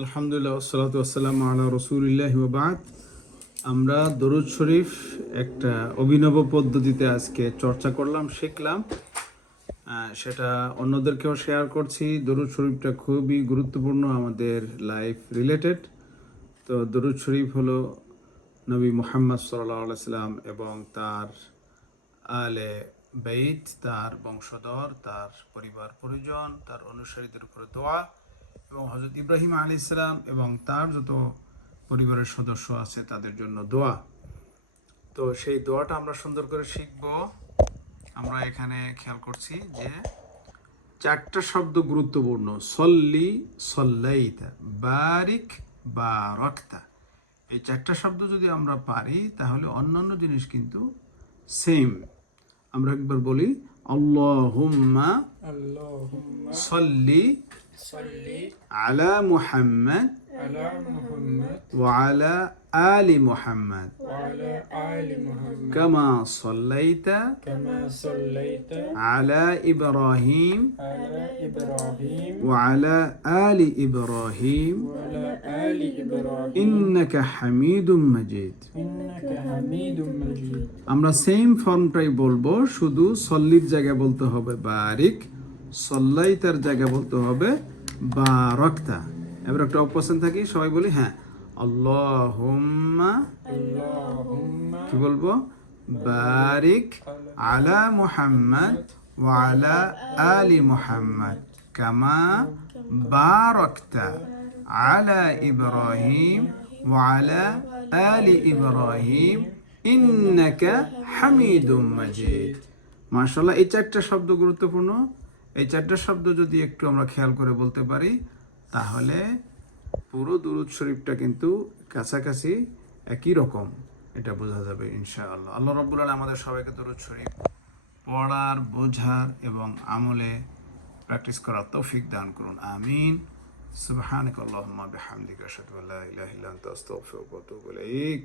আলহামদুলিল্লাহ ওয়াসসালাতু ওয়াসসালামু আলা রাসূলিল্লাহি ওয়া বা'দ। আমরা দরুদ শরীফ একটা অভিনব পদ্ধতিতে আজকে চর্চা করলাম, শিখলাম। সেটা অন্যদেরকেও শেয়ার করছি। দরুদ শরীফটা খুবই গুরুত্বপূর্ণ, আমাদের লাইফ রিলেটেড। তো দরুদ শরীফ হলো নবী মুহাম্মদ সাল্লাল্লাহু আলাইহি সাল্লাম এবং তার আলে বেইত, তার বংশধর, তার পরিবার পরিজন, তার অনুসারীদের উপরে দোয়া, এবং হযরত ইব্রাহিম আলাইহিস সালাম এবং তার যত পরিবারের সদস্য আছে তাদের জন্য দোয়া। তো সেই দোয়াটা আমরা সুন্দর করে শিখব। আমরা এখানে খেয়াল করছি যে চারটা শব্দ গুরুত্বপূর্ণ: সল্লি, সল্লাইতা, বারিক, বারাকতা। এই চারটা শব্দ যদি আমরা পারি তাহলে অন্যান্য জিনিস কিন্তু সেম। আমরা একবার বলি, আল্লাহুম্মা সল্লি আলা মুহাম্মদ ওয়া আলা আলি মুহাম্মদ কামা সাল্লাইতা আলা ইব্রাহিম ওয়া আলা আলি ইব্রাহিম ইন্নাকা হামিদুম মাজিদ। আমরা সেম ফর্মটাই বলবো, শুধু সল্লির জায়গায় বলতে হবে বারিক, সল্লাইতার জায়গায় বলতে হবে বারাকতা। এবার একটা অপশন থাকি, সবাই বলি হ্যাঁ, আল্লাহুম্মা, কি বলবো, বারিক আলা মুহাম্মদ ওয়া আলা আলি মুহাম্মদ কামা বারাকতা আলা ইব্রাহিম ওয়া আলা আলি ইব্রাহিম ইন্নাকা হামিদুম মাজিদ। মাশাআল্লাহ, এই চারটা শব্দ গুরুত্বপূর্ণ। এই চারটা শব্দ যদি একটু আমরা খেয়াল করে বলতে পারি তাহলে পুরো দুরূদ শরীফটা কিন্তু কাছাকাছি একই রকম, এটা বোঝা যাবে ইনশাআল্লাহ। আল্লাহ রাব্বুল আলামিন আমাদের সবাইকে দুরূদ শরীফ পড়ার, বোঝার এবং আমলে প্র্যাকটিস করার তৌফিক দান করুন, আমিন। সুবহানাকাল্লাহুম্মা বিহামদিকা আশহাদু আল্লা ইলাহা ইল্লা আনতা আস্তাগফিরুকা ওয়া আতুবু ইলাইক।